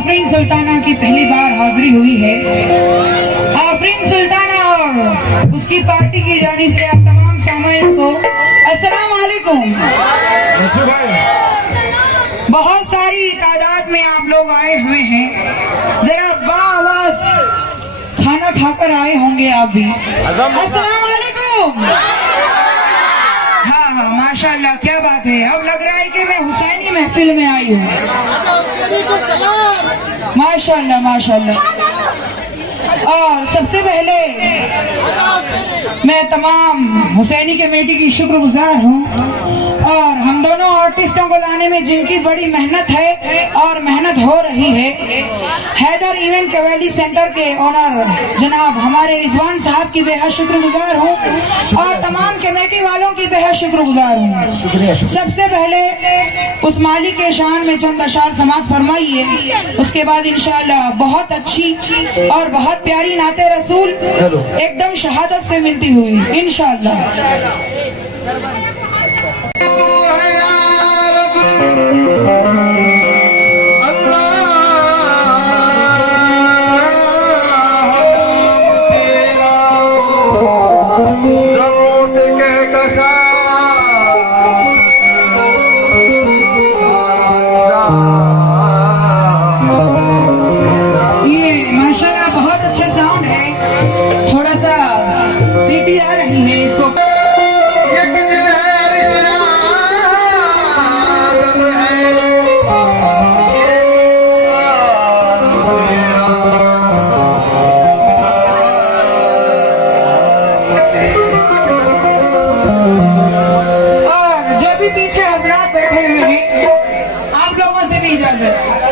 आफरीन सुल्ताना की पहली बार हाजिरी हुई है। आफरीन सुल्ताना और उसकी पार्टी की जानिब से आप तमाम सामाईन को अस्सलाम वालेकुम। बहुत सारी तादाद में आप लोग आए हुए हैं, जरा बाआवाज खाना खाकर आए होंगे आप भी। अस्सलाम वालेकुम। हाँ माशाल्लाह, क्या बात है। अब लग रहा है कि मैं हुसैनी महफिल में आई हूँ। माशाल्लाह माशाल्लाह। और सबसे पहले मैं तमाम हुसैनी कमेटी की शुक्रगुजार हूँ, और हम दोनों आर्टिस्टों को लाने में जिनकी बड़ी मेहनत है और मेहनत हो रही है, हैदर इवेंट कवैली सेंटर के ओनर जनाब हमारे रिजवान साहब की बेहद शुक्रगुजार हूँ, और तमाम कमेटी वालों की बेहद शुक्रगुजार हूँ। सबसे पहले उस मालिक के शान में चंद अशार समात फरमाइए, उसके बाद इंशाअल्लाह बहुत अच्छी और बहुत प्यारी नाते रसूल एकदम शहादत से मिलती हुई इंशाअल्लाह।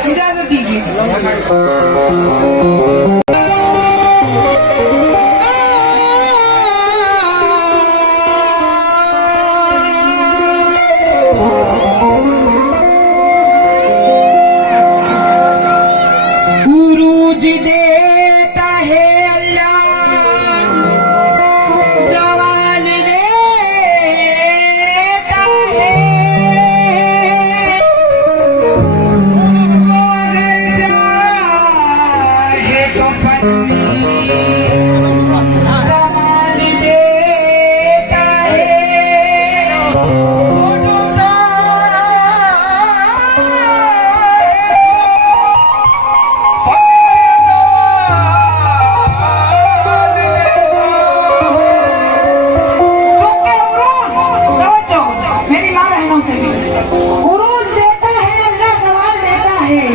इजाजत दीजिए। उरूज देता है अल्लाह, ज़वाल देता है,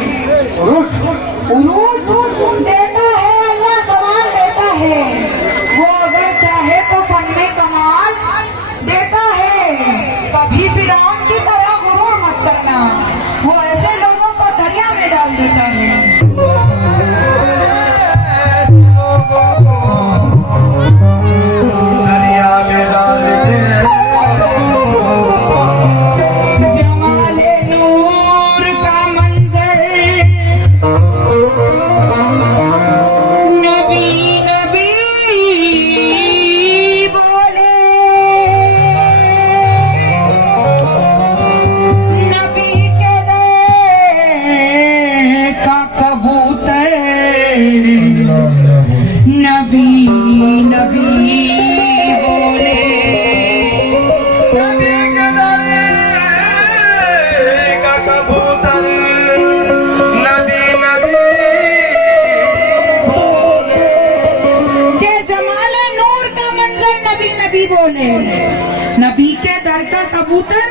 नबी के दर का कबूतर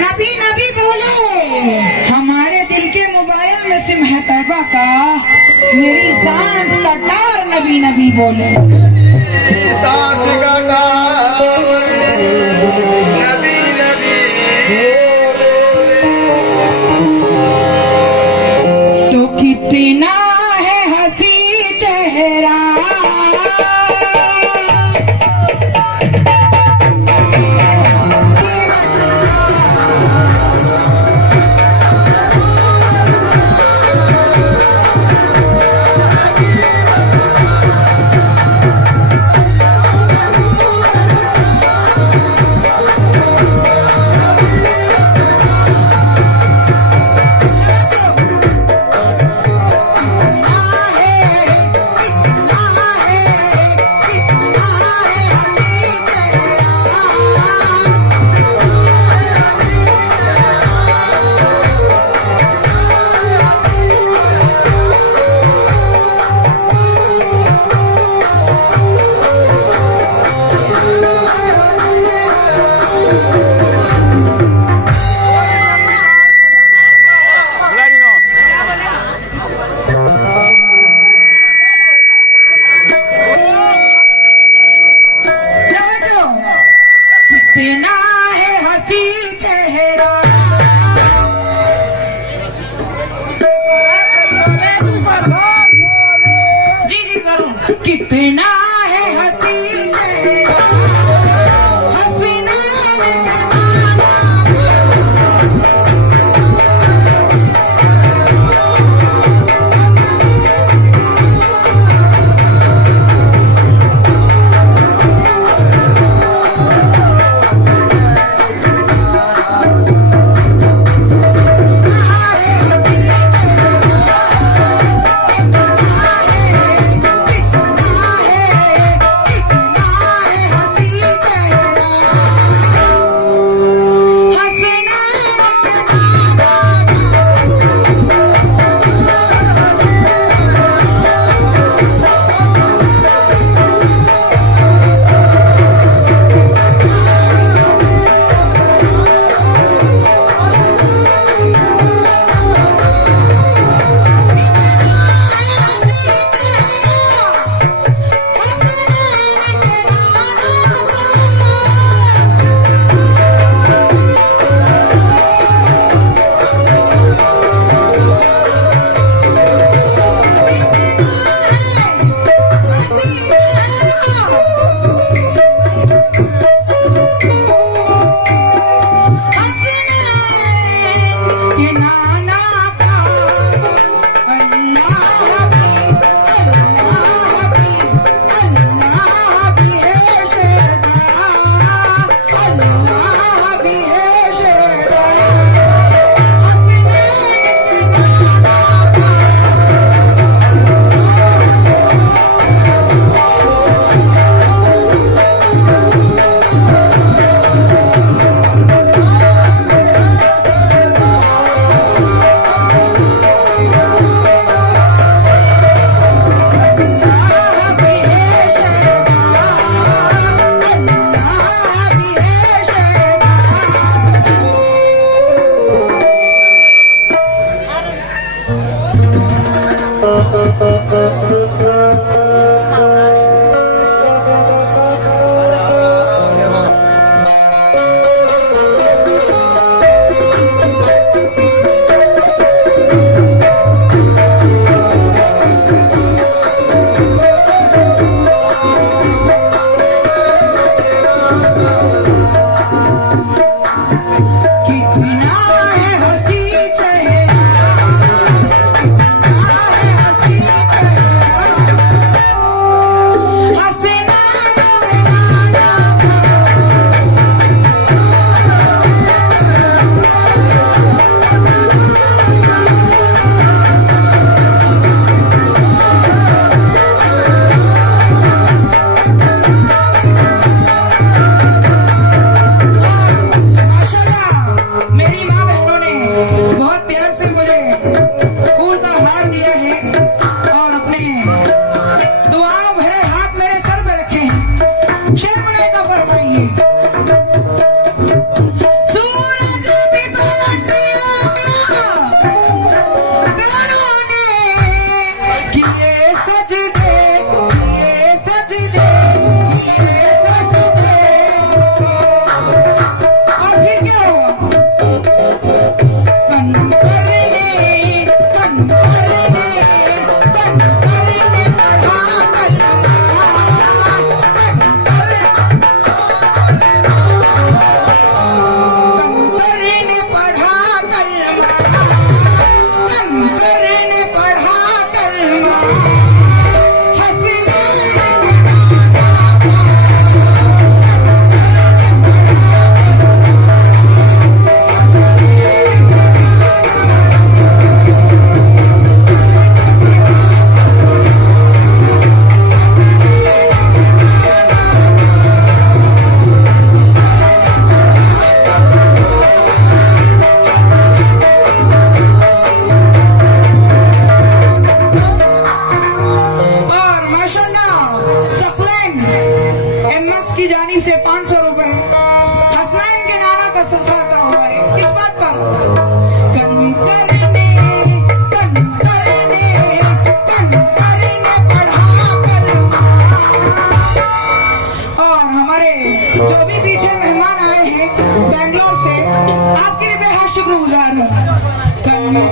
नबी नबी बोले, हमारे दिल के मुबाया नसीम है तैबा का, मेरी सांस का टार नबी नबी बोले। सांस का टार नबी नबी तो कितना है हंसी चेहरा, कितना है हंसी चेहरा हसीनान के नाना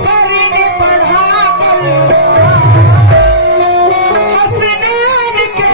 करने पढ़ा कलमा हसनैन के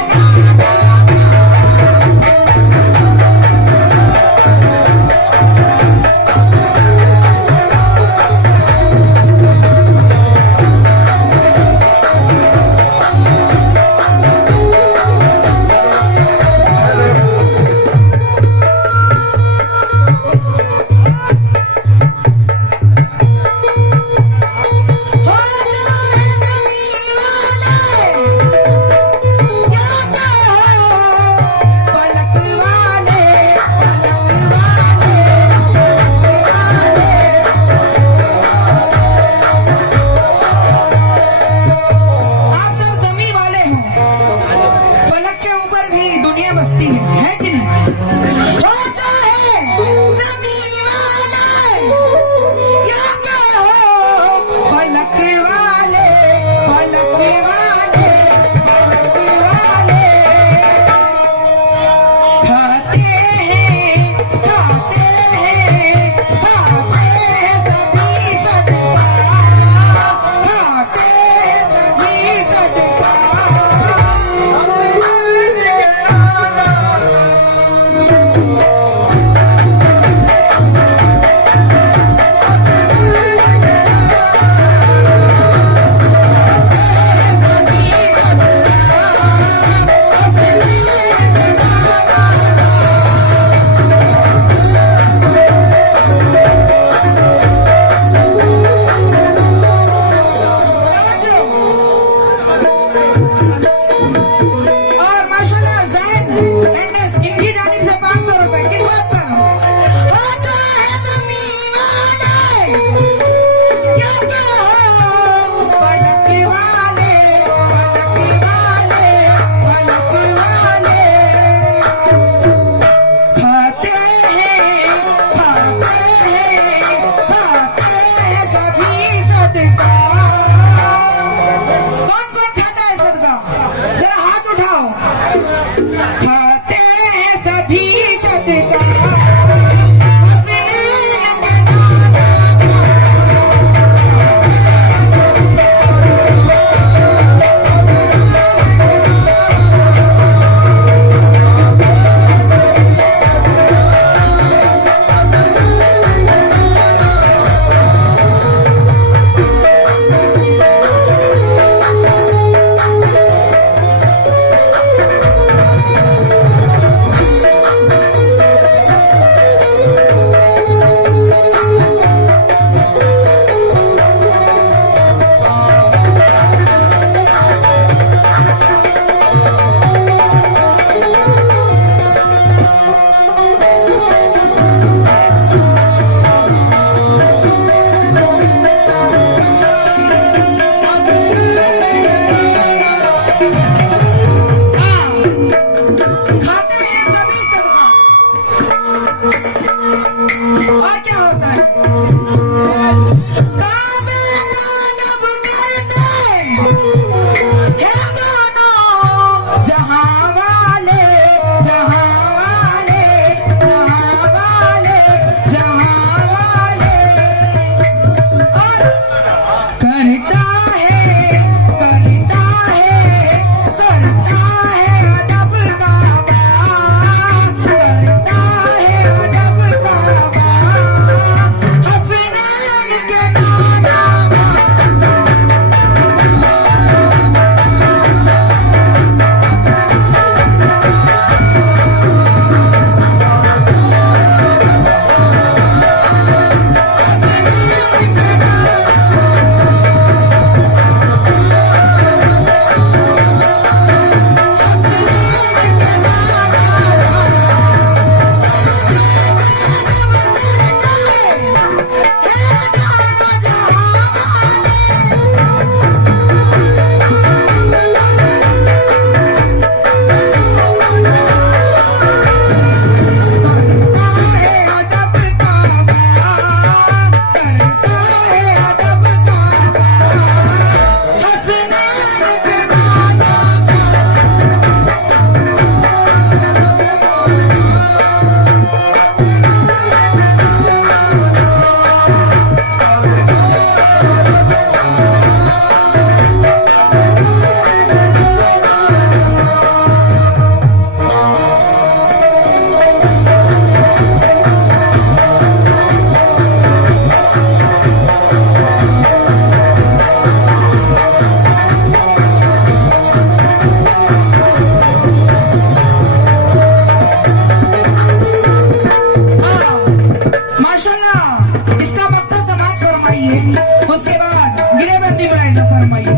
उसके बाद गिरेबंदी बढ़ाई तो फरमाइए।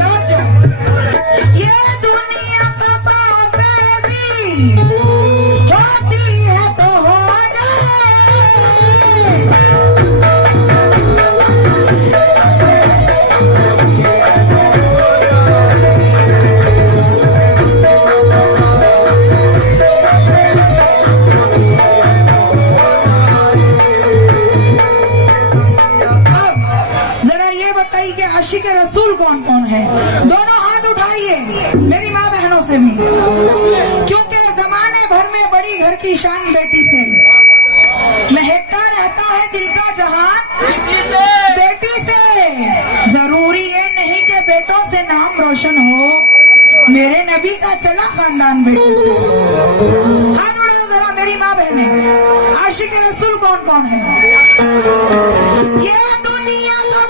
तवज्जो। ये दुनिया का बाज़ी होती है तो हो जाए। आशिक रसूल कौन कौन है? दोनों हाथ उठाइए मेरी माँ बहनों से भी, क्योंकि जमाने भर में बड़ी घर की शान बेटी से महकता रहता है दिल का जहान बेटी से। जरूरी ये नहीं कि बेटों से नाम रोशन हो, मेरे नबी का चला खानदान बेटी से। हाथ उठाओ जरा मेरी माँ बहने, आशिक रसूल कौन कौन है? ये दुनिया का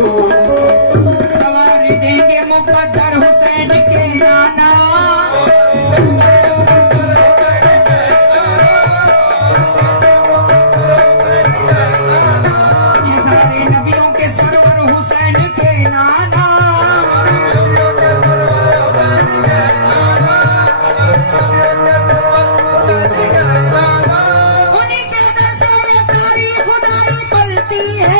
सवारी देंगे मुकद्दर हुसैन के नाना। ये सारे नबियों के सरवर हुसैन के नाना। उन्हीं के दर से ये सारी खुदाई पलती है।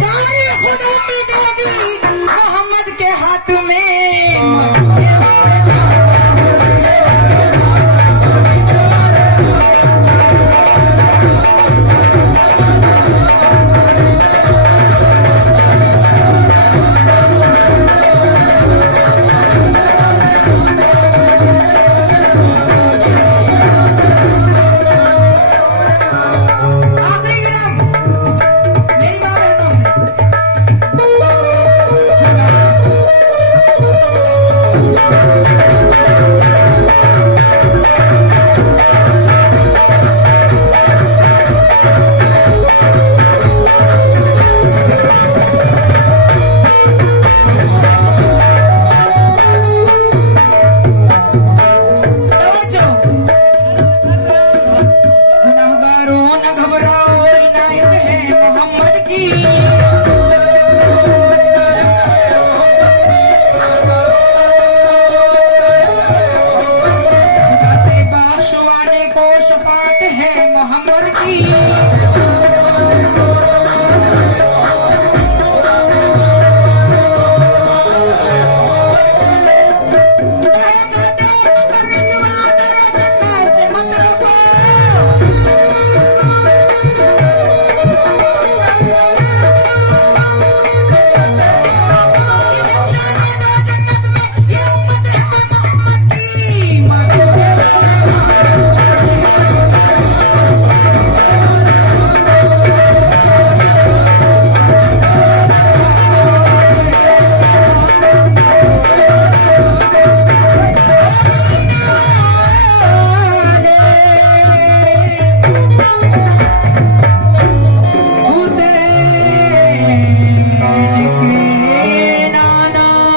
सारी खुदा की देगी मोहम्मद के हाथ में। शफात है मोहम्मद की।